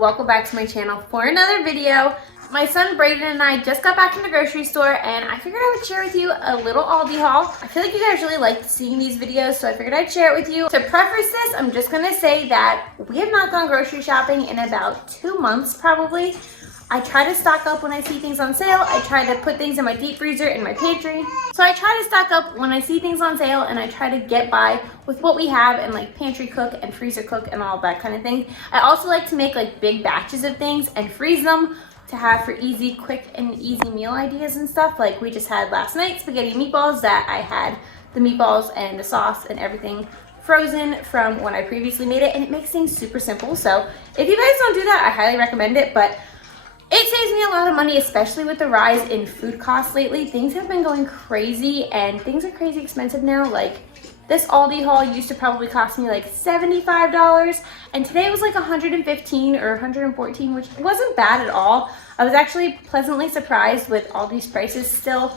welcome back to my channel for another video. My son Brayden and I just got back from the grocery store and I figured I would share with you a little Aldi haul. I feel like you guys really like seeing these videos, so I figured I'd share it with you. To preface this, I'm just gonna say that we have not gone grocery shopping in about 2 months probably. I try to stock up when I see things on sale. I try to put things in my deep freezer in my pantry. So I try to stock up when I see things on sale and I try to get by with what we have and like pantry cook and freezer cook and all that kind of thing. I also like to make like big batches of things and freeze them to have for easy, quick and easy meal ideas and stuff. Like we just had last night spaghetti meatballs that I had the meatballs and the sauce and everything frozen from when I previously made it, and it makes things super simple. So if you guys don't do that, I highly recommend it. But it saves me a lot of money, especially with the rise in food costs lately. Things have been going crazy and things are crazy expensive now. Like this Aldi haul used to probably cost me like $75 and today it was like $115 or $114, which wasn't bad at all. I was actually pleasantly surprised with Aldi's prices still,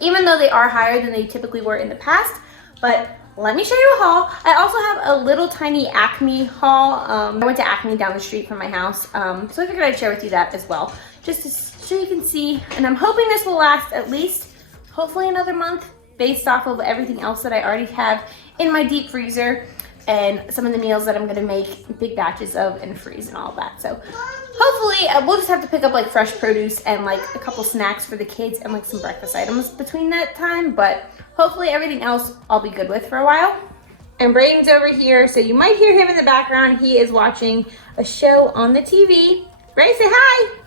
even though they are higher than they typically were in the past. But let me show you a haul. I also have a little tiny Acme haul. I went to Acme down the street from my house, so I figured I'd share with you that as well, just so you can see. And I'm hoping this will last at least, hopefully another month, based off of everything else that I already have in my deep freezer and some of the meals that I'm gonna make big batches of and freeze and all that. So hopefully we'll just have to pick up like fresh produce and like a couple snacks for the kids and like some breakfast items between that time, but hopefully everything else I'll be good with for a while. And Brayden's over here, so you might hear him in the background. He is watching a show on the TV. Bray, say hi!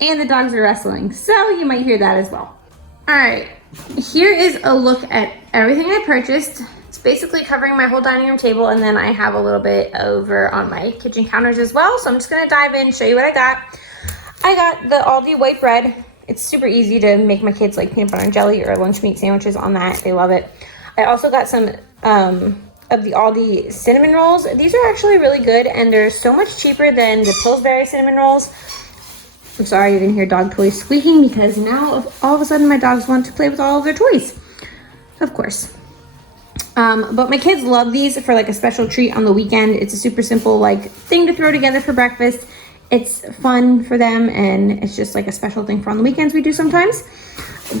And the dogs are wrestling, so you might hear that as well. All right, here is a look at everything I purchased. It's basically covering my whole dining room table, and then I have a little bit over on my kitchen counters as well. So I'm just gonna dive in, show you what I got. I got the Aldi white bread. It's super easy to make my kids like peanut butter and jelly or lunch meat sandwiches on that. They love it. I also got some of the Aldi cinnamon rolls. These are actually really good and they're so much cheaper than the Pillsbury cinnamon rolls. I'm sorry you didn't hear dog toys squeaking because now all of a sudden my dogs want to play with all of their toys. Of course. But my kids love these for like a special treat on the weekend. It's a super simple like thing to throw together for breakfast. It's fun for them and it's just like a special thing for on the weekends we do sometimes.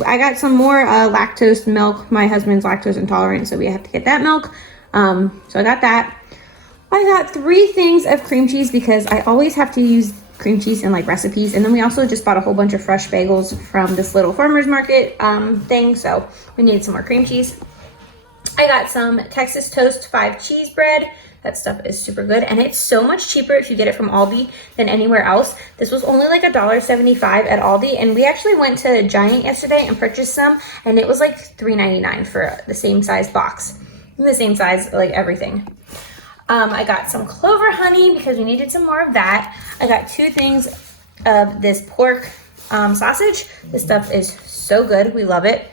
I got some more lactose milk. My husband's lactose intolerant, so we have to get that milk. So I got that. I got 3 things of cream cheese because I always have to use cream cheese in like recipes. And then we also just bought a whole bunch of fresh bagels from this little farmer's market thing. So we needed some more cream cheese. I got some Texas Toast 5 cheese bread. That stuff is super good and it's so much cheaper if you get it from Aldi than anywhere else. This was only like $1.75 at Aldi, and we actually went to Giant yesterday and purchased some and it was like $3.99 for the same size box. The same size, like everything. I got some clover honey because we needed some more of that. I got 2 things of this pork sausage. This stuff is so good, we love it.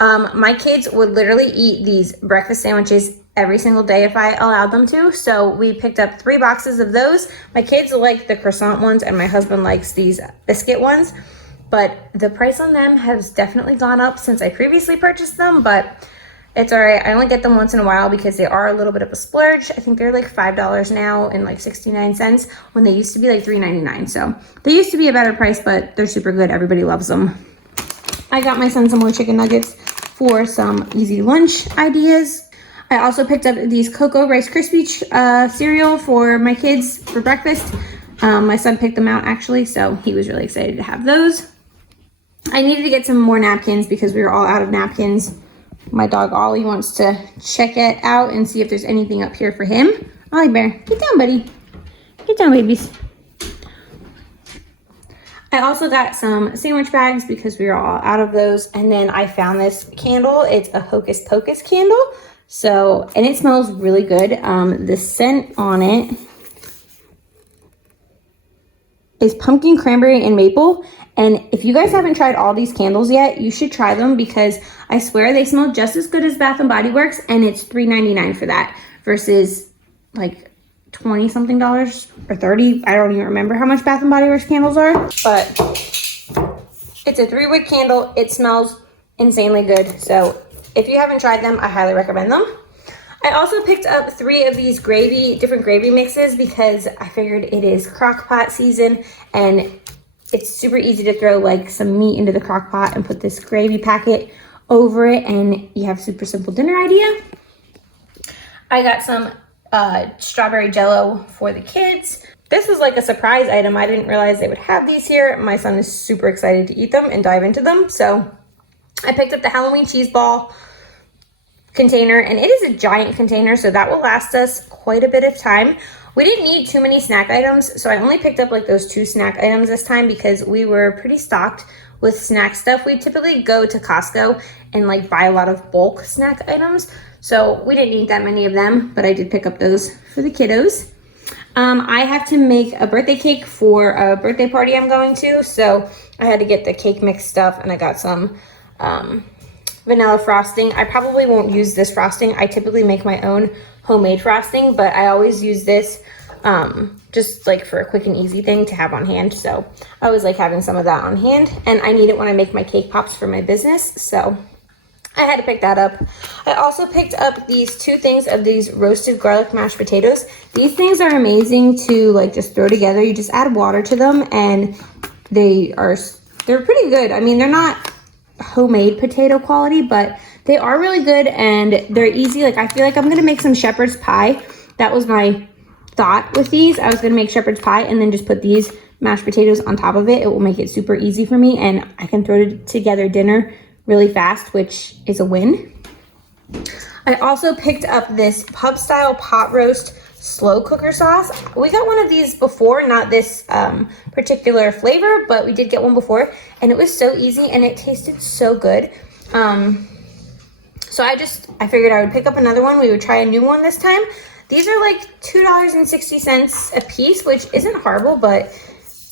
My kids would literally eat these breakfast sandwiches every single day if I allowed them to. So we picked up 3 boxes of those. My kids like the croissant ones and my husband likes these biscuit ones, but the price on them has definitely gone up since I previously purchased them, but it's all right. I only get them once in a while because they are a little bit of a splurge. I think they're like $5 now and like 69 cents when they used to be like $3.99. So they used to be a better price, but they're super good. Everybody loves them. I got my son some more chicken nuggets for some easy lunch ideas. I also picked up these Cocoa Rice Krispie cereal for my kids for breakfast. My son picked them out actually, so he was really excited to have those. I needed to get some more napkins because we were all out of napkins. My dog Ollie wants to check it out and see if there's anything up here for him. Ollie Bear, get down, buddy. Get down, babies. I also got some sandwich bags because we were all out of those. And then I found this candle. It's a Hocus Pocus candle. So, and it smells really good. The scent on it is pumpkin, cranberry, and maple. And if you guys haven't tried all these candles yet, you should try them because I swear they smell just as good as Bath & Body Works, and it's $3.99 for that versus like 20 something dollars or 30. I don't even remember how much Bath & Body Works candles are, but it's a 3-wick candle. It smells insanely good. So if you haven't tried them, I highly recommend them. I also picked up 3 of these different gravy mixes because I figured it is crock pot season and it's super easy to throw like some meat into the crock pot and put this gravy packet over it and you have a super simple dinner idea. I got some strawberry jello for the kids. This was like a surprise item. I didn't realize they would have these here. My son is super excited to eat them and dive into them. So I picked up the Halloween cheese ball container, and it is a giant container, so that will last us quite a bit of time. We didn't need too many snack items, so I only picked up like those 2 snack items this time because we were pretty stocked with snack stuff. We typically go to Costco and like buy a lot of bulk snack items, so we didn't need that many of them, but I did pick up those for the kiddos. I have to make a birthday cake for a birthday party I'm going to, so I had to get the cake mix stuff, and I got some vanilla frosting. I probably won't use this frosting. I typically make my own homemade frosting, but I always use this just like for a quick and easy thing to have on hand. So I always like having some of that on hand, and I need it when I make my cake pops for my business. So I had to pick that up. I also picked up these 2 things of these roasted garlic mashed potatoes. These things are amazing to like just throw together. You just add water to them and they're pretty good. I mean, they're not homemade potato quality, but they are really good and they're easy. Like I feel like I'm gonna make some shepherd's pie. That was my thought with these. I was gonna make shepherd's pie and then just put these mashed potatoes on top of it. It will make it super easy for me and I can throw together dinner really fast, which is a win. I also picked up this pub style pot roast slow cooker sauce. We got one of these before, not this particular flavor, but we did get one before and it was so easy and it tasted so good. So I figured I would pick up another one. We would try a new one this time. These are like $2.60 a piece, which isn't horrible, but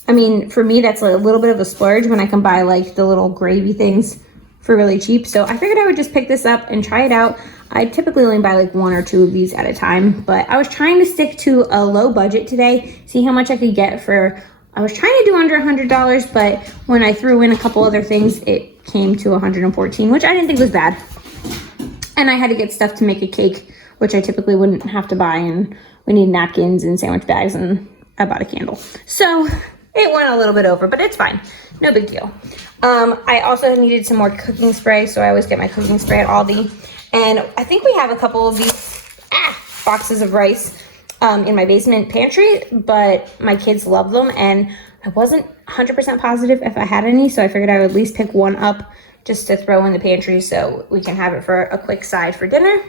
I mean, for me, that's like a little bit of a splurge when I can buy like the little gravy things for really cheap. So I figured I would just pick this up and try it out. I typically only buy like 1 or 2 of these at a time, but I was trying to stick to a low budget today, see how much I could get for, I was trying to do under $100, but when I threw in a couple other things, it came to $114, which I didn't think was bad. And I had to get stuff to make a cake, which I typically wouldn't have to buy, and we need napkins and sandwich bags, and I bought a candle. So it went a little bit over, but it's fine. No big deal. I also needed some more cooking spray, so I always get my cooking spray at Aldi. And I think we have a couple of these boxes of rice in my basement pantry, but my kids love them, and I wasn't 100% positive if I had any, so I figured I would at least pick one up just to throw in the pantry so we can have it for a quick side for dinner.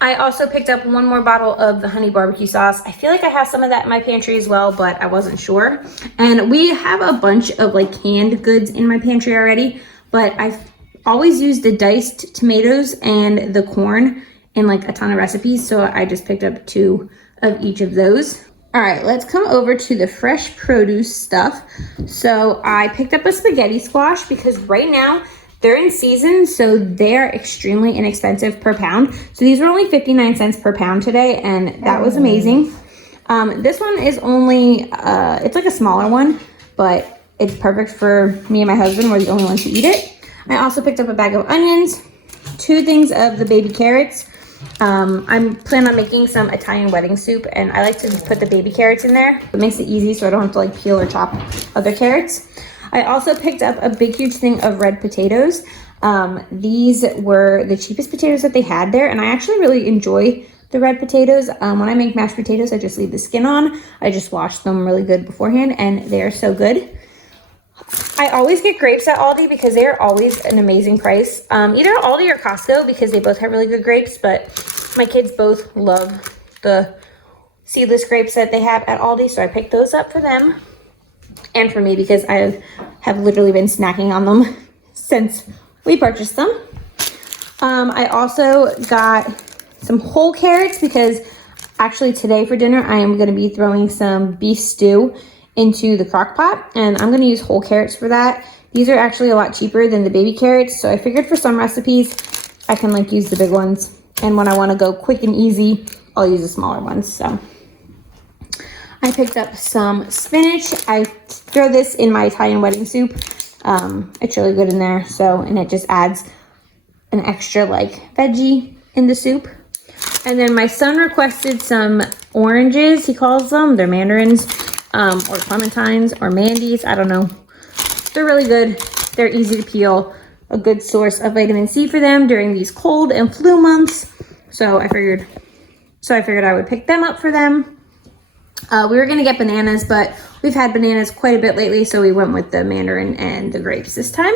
I also picked up 1 more bottle of the honey barbecue sauce. I feel like I have some of that in my pantry as well, but I wasn't sure. And we have a bunch of like canned goods in my pantry already, but I've always used the diced tomatoes and the corn in like a ton of recipes, so I just picked up 2 of each of those. All right, let's come over to the fresh produce stuff. So I picked up a spaghetti squash because right now they're in season, so they're extremely inexpensive per pound. So these were only 59 cents per pound today, and that was amazing. This one is only, it's like a smaller one, but it's perfect for me and my husband. We're the only ones who eat it. I also picked up a bag of onions, 2 things of the baby carrots. I'm planning on making some Italian wedding soup, and I like to put the baby carrots in there. It makes it easy so I don't have to like peel or chop other carrots. I also picked up a big huge thing of red potatoes. These were the cheapest potatoes that they had there, and I actually really enjoy the red potatoes. When I make mashed potatoes, I just leave the skin on. I just wash them really good beforehand, and they're so good. I always get grapes at Aldi because they are always an amazing price. Either Aldi or Costco because they both have really good grapes, but my kids both love the seedless grapes that they have at Aldi, so I picked those up for them and for me because I have literally been snacking on them since we purchased them. I also got some whole carrots because actually today for dinner I am going to be throwing some beef stew into the crock pot, and I'm going to use whole carrots for that. These are actually a lot cheaper than the baby carrots, so I figured for some recipes I can like use the big ones, and when I want to go quick and easy I'll use the smaller ones. So I picked up some spinach. I throw this in my Italian wedding soup. It's really good in there, so, and it just adds an extra like veggie in the soup. And then my son requested some oranges, he calls them. They're mandarins, or clementines, or mandies. I don't know. They're really good. They're easy to peel. A good source of vitamin C for them during these cold and flu months. So I figured I would pick them up for them. We were gonna get bananas, but we've had bananas quite a bit lately, so we went with the mandarin and the grapes this time.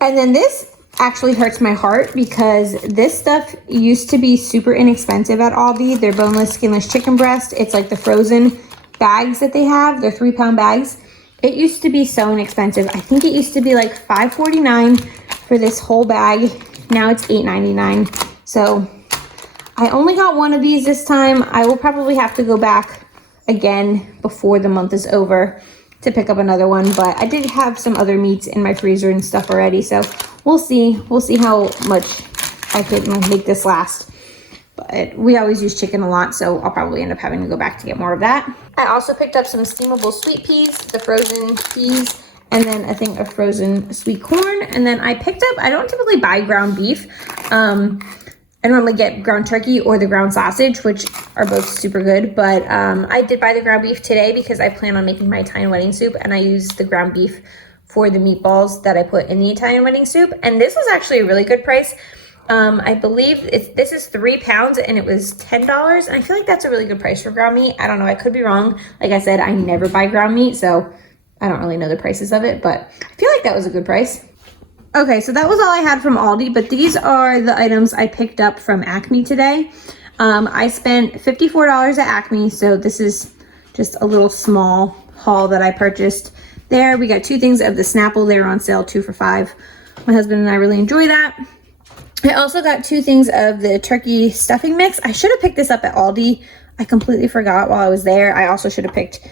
And then this actually hurts my heart because this stuff used to be super inexpensive at Aldi. They're boneless, skinless chicken breast. It's like the frozen bags that they have. They're 3-pound bags. It used to be so inexpensive. I think it used to be like $5.49 for this whole bag. Now it's $8.99. So I only got one of these this time. I will probably have to go back again before the month is over to pick up another one, but I did have some other meats in my freezer and stuff already, so we'll see how much I can make this last. But we always use chicken a lot, so I'll probably end up having to go back to get more of that. I also picked up some steamable sweet peas, the frozen peas, and then I think a frozen sweet corn. And then I picked up, I don't typically buy ground beef. I normally get ground turkey or the ground sausage, which are both super good. But I did buy the ground beef today because I plan on making my Italian wedding soup, and I use the ground beef for the meatballs that I put in the Italian wedding soup. And this was actually a really good price. I believe this is 3 pounds and it was $10. And I feel like that's a really good price for ground meat. I don't know, I could be wrong. Like I said, I never buy ground meat, so I don't really know the prices of it, but I feel like that was a good price. Okay, so that was all I had from Aldi, but these are the items I picked up from Acme today. I spent $54 at Acme, so this is just a little small haul that I purchased there. We got 2 things of the Snapple. They were on sale 2 for $5. My husband and I really enjoy that. I also got 2 things of the turkey stuffing mix. I should have picked this up at Aldi. I completely forgot while I was there. I also should have picked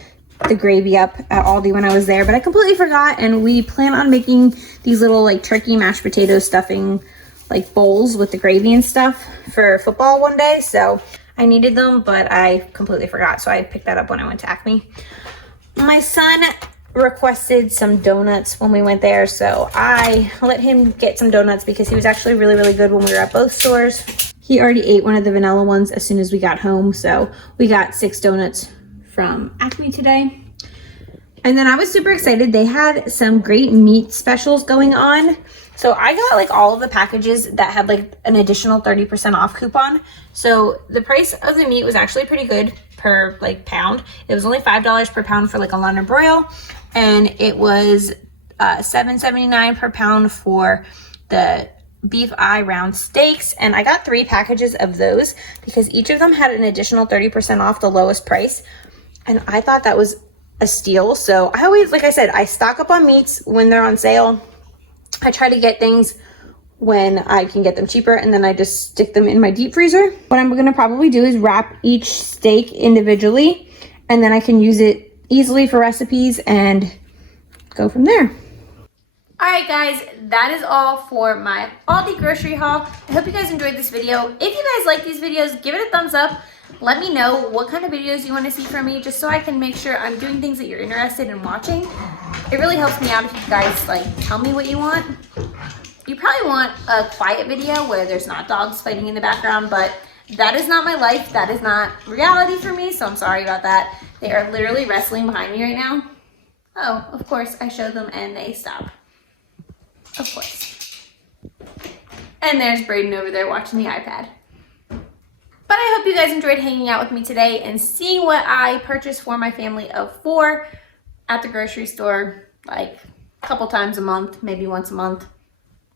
the gravy up at Aldi when I was there, but I completely forgot, and we plan on making these little like turkey mashed potato stuffing like bowls with the gravy and stuff for football one day, so I needed them, but I completely forgot, so I picked that up when I went to Acme. My son requested some donuts when we went there, so I let him get some donuts because he was actually really, really good when we were at both stores. He already ate one of the vanilla ones as soon as we got home, so we got 6 donuts from Acme today. And then I was super excited. They had some great meat specials going on. So I got like all of the packages that had like an additional 30% off coupon. So the price of the meat was actually pretty good per like pound. It was only $5 per pound for like a London broil. And it was $7.79 per pound for the beef eye round steaks. And I got 3 packages of those because each of them had an additional 30% off the lowest price. And I thought that was a steal. So I always, like I said, I stock up on meats when they're on sale. I try to get things when I can get them cheaper, and then I just stick them in my deep freezer. What I'm gonna probably do is wrap each steak individually, and then I can use it easily for recipes and go from there. All right, guys, that is all for my Aldi grocery haul. I hope you guys enjoyed this video. If you guys like these videos, give it a thumbs up. Let me know what kind of videos you want to see from me, just so I can make sure I'm doing things that you're interested in watching. It really helps me out if you guys like tell me what you want. You probably want a quiet video where there's not dogs fighting in the background, but that is not my life. That is not reality for me, so I'm sorry about that. They are literally wrestling behind me right now. Oh, of course, I showed them and they stop. Of course. And there's Brayden over there watching the iPad. But I hope you guys enjoyed hanging out with me today and seeing what I purchased for my family of 4 at the grocery store, like a couple times a month, maybe once a month,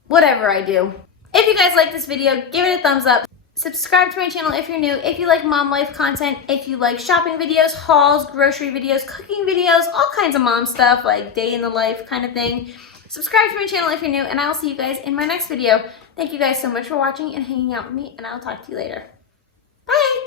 whatever I do. If you guys like this video, give it a thumbs up. Subscribe to my channel if you're new, if you like mom life content, if you like shopping videos, hauls, grocery videos, cooking videos, all kinds of mom stuff, like day in the life kind of thing. Subscribe to my channel if you're new, and I'll see you guys in my next video. Thank you guys so much for watching and hanging out with me, and I'll talk to you later. Bye!